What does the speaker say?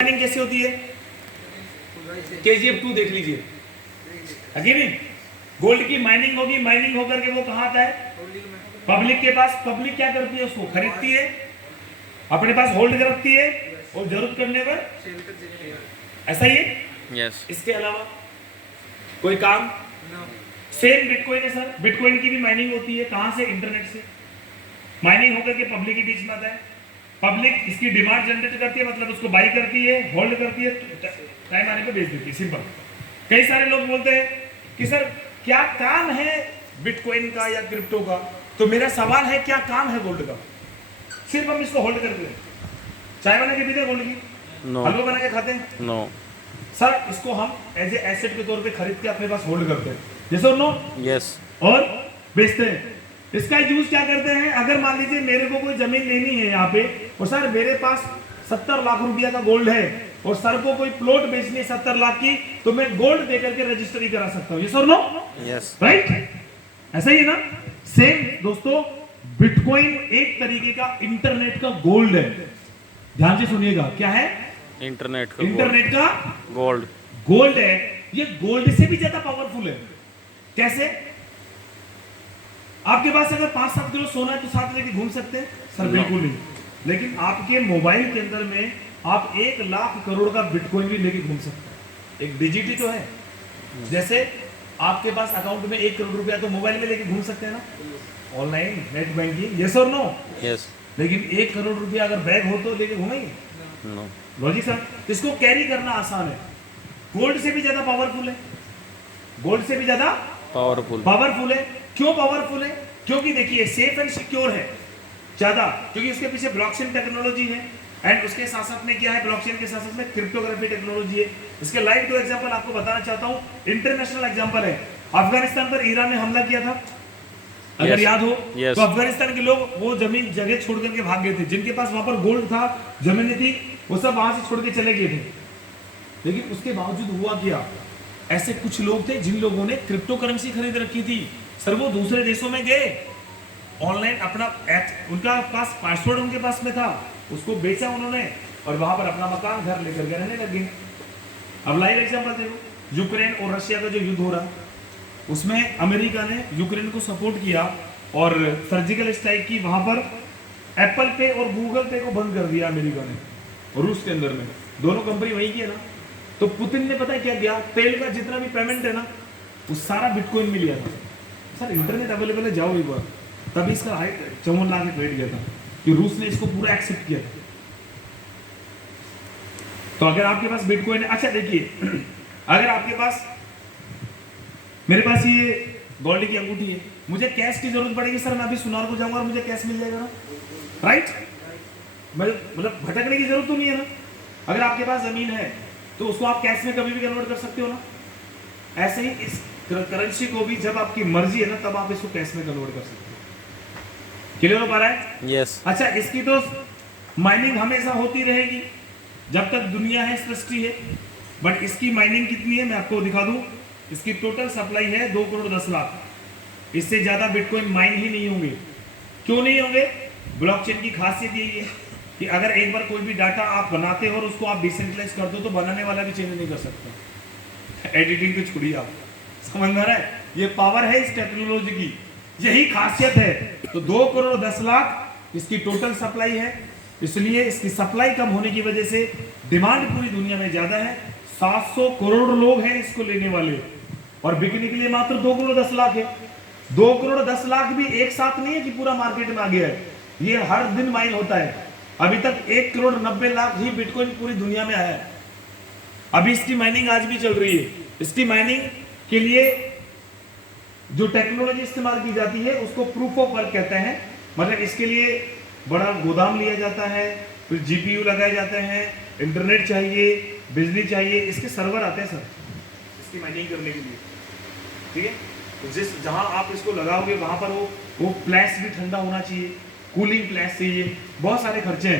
Mining कैसे होती है? KGF 2 देख लीजिए, है नहीं? गोल्ड की माइनिंग होगी, माइनिंग होकर के वो कहाँ आता है? पब्लिक के पास। पब्लिक क्या करती है? उसको खरीदती है, अपने पास होल्ड कर रखती है और जरूरत करने पर ऐसा ही है। यस। इसके अलावा कोई काम? सेम बिटकॉइन है सर, बिटकॉइन की भी माइनिंग होती है। कहां से? इंटरनेट से। माइनिंग होकर के पब्लिक के बीच में आता है, पब्लिक इसकी डिमांड जनरेट करती है, मतलब उसको बाई करती है, होल्ड करती है, टाइम आने पे बेच देती है। सिंपल। कई सारे लोग बोलते हैं कि सर क्या काम है बिटकॉइन का या क्रिप्टो का? तो मेरा सवाल है क्या काम है गोल्ड का? सिर्फ हम इसको होल्ड करते हैं। चाय बना के पीते हैं गोल्ड की, हलवा बना के खाते हैं। नो सर इसको हम एज ए एसेट के तौर पे खरीद के अपने पास होल्ड करते हैं, जैसे नो यस, और बेचते हैं। इसका यूज क्या करते हैं? अगर मान लीजिए मेरे को कोई जमीन लेनी है यहाँ पे, और सर मेरे पास 70 लाख रुपया का गोल्ड है और सर को कोई प्लॉट बेचनी है 70 लाख की, तो मैं गोल्ड देकर के रजिस्ट्री करा सकता हूँ। यस और नो? Yes, right. ऐसा ही है ना? सेम दोस्तों, बिटकॉइन एक तरीके का इंटरनेट का गोल्ड है। ध्यान से सुनिएगा, क्या है? इंटरनेट का गोल्ड गोल्ड है। ये गोल्ड से भी ज्यादा पावरफुल है। कैसे? आपके पास अगर 5-7 किलो सोना है तो साथ लेके घूम सकते हैं? सर बिल्कुल नहीं। लेकिन आपके मोबाइल के अंदर में आप 1 लाख करोड़ का बिटकॉइन भी लेके घूम सकते हैं। एक डिजिटी तो है। जैसे आपके पास अकाउंट में 1 करोड़ रुपया तो मोबाइल में लेके घूम सकते हैं ना, ऑनलाइन नेट बैंकिंग। यस और नो? यस। लेकिन 1 करोड़ रुपया अगर बैग हो तो लेके घूमेंगे? नो। Logic sir. इसको कैरी करना आसान है। गोल्ड से भी ज्यादा पावरफुल है। गोल्ड से भी ज्यादा पावरफुल है। क्यों पावरफुल है? क्योंकि देखिए सेफ एंड सिक्योर है ज्यादा, क्योंकि उसके पीछे ब्लॉकचेन टेक्नोलॉजी है एंड उसके साथ साथ में क्या है? ब्लॉकचेन के साथ साथ में क्रिप्टोग्राफी टेक्नोलॉजी है। इसके लाइव 2 एग्जांपल आपको बताना चाहता हूं। इंटरनेशनल एग्जांपल है, अफगानिस्तान पर ईरान ने हमला किया था, अगर याद हो। तो अफगानिस्तान के लोग वो जमीन जगह छोड़ करके भाग गए थे। जिनके पास वहां पर गोल्ड था, जमीन थी, वो सब वहां से छोड़ के चले गए थे। लेकिन उसके बावजूद हुआ क्या? ऐसे कुछ लोग थे जिन लोगों ने क्रिप्टो करेंसी खरीद रखी थी। सर वो दूसरे देशों में गए, ऑनलाइन अपना उनका पास पासवर्ड उनके पास में था, उसको बेचा उन्होंने और वहां पर अपना मकान घर लेकर के रहने लगे। अब लाइव एग्जांपल देखो, यूक्रेन और रशिया का जो युद्ध हो रहा, उसमें अमेरिका ने यूक्रेन को सपोर्ट किया और सर्जिकल स्ट्राइक की। वहां पर एप्पल पे और गूगल पे को बंद कर दिया अमेरिका ने, और रूस के अंदर में दोनों कंपनी वही की है ना। तो पुतिन ने पता है क्या किया? तेल का जितना भी पेमेंट है ना, वो सारा बिटकॉइन में लिया था। सर इंटरनेट अवेलेबल है, जाओ एक बार। तभी इसका 54 लाख बैठ गया था कि रूस ने इसको पूरा एक्सेप्ट किया। तो अगर आपके पास बिटकॉइन है, अच्छा देखिए, अगर आपके पास, मेरे पास ये गोल्ड की अंगूठी है, मुझे कैश की जरूरत पड़ेगी, सर मैं अभी सुनार को जाऊंगा और मुझे कैश मिल जाएगा ना, राइट? मतलब भटकने की जरूरत तो नहीं है ना। अगर आपके पास जमीन है तो उसको आप कैश में कभी भी कन्वर्ट कर सकते हो ना। ऐसे ही इस करेंसी को भी जब आपकी मर्जी है ना, तब आप इसको कैश में कन्वर्ट कर सकते हो। क्लियर हो पा रहा है? यस। अच्छा, इसकी तो माइनिंग हमेशा होती रहेगी जब तक दुनिया है, सृष्टि है। बट इसकी माइनिंग कितनी है मैं आपको दिखा दूं। इसकी टोटल सप्लाई है 2 करोड़ 10 लाख। इससे ज्यादा बिटकॉइन माइन ही नहीं होंगे। क्यों नहीं होंगे? ब्लॉकचेन की खासियत यही है कि अगर एक बार कोई भी डाटा आप बनाते हो और उसको आप डिसेंट्रलाइज कर दो तो बनाने वाला भी चेंज नहीं कर सकता। एडिटिंग तो छोड़िए, आप समझ में आ रहा है? ये पावर है इस टेक्नोलॉजी की, यही खासियत है। तो 2 करोड़ 10 लाख इसकी टोटल सप्लाई है। इसलिए इसकी सप्लाई कम होने की वजह से डिमांड पूरी दुनिया में ज्यादा है। 700 करोड़ लोग हैं इसको लेने वाले और बिकने के लिए मात्र 2 करोड़ 10 लाख है। 2 करोड़ 10 लाख भी एक साथ नहीं है कि पूरा मार्केट में आ गया है, ये हर दिन माइन होता है। अभी तक 1 करोड़ 90 लाख ही बिटकॉइन पूरी दुनिया में आया है। अभी इसकी माइनिंग आज भी चल रही है। इसकी माइनिंग के लिए जो टेक्नोलॉजी इस्तेमाल की जाती है उसको प्रूफ ऑफ वर्क कहते हैं। मतलब इसके लिए बड़ा गोदाम लिया जाता है, फिर जीपीयू लगाए जाते हैं, इंटरनेट चाहिए, बिजली चाहिए, इसके सर्वर आते हैं सर इसकी माइनिंग करने के लिए। ठीक है, तो जिस जहां आप इसको लगाओगे वहां पर वो प्लेस भी ठंडा होना चाहिए, कूलिंग प्लेस चाहिए, बहुत सारे खर्चे हैं।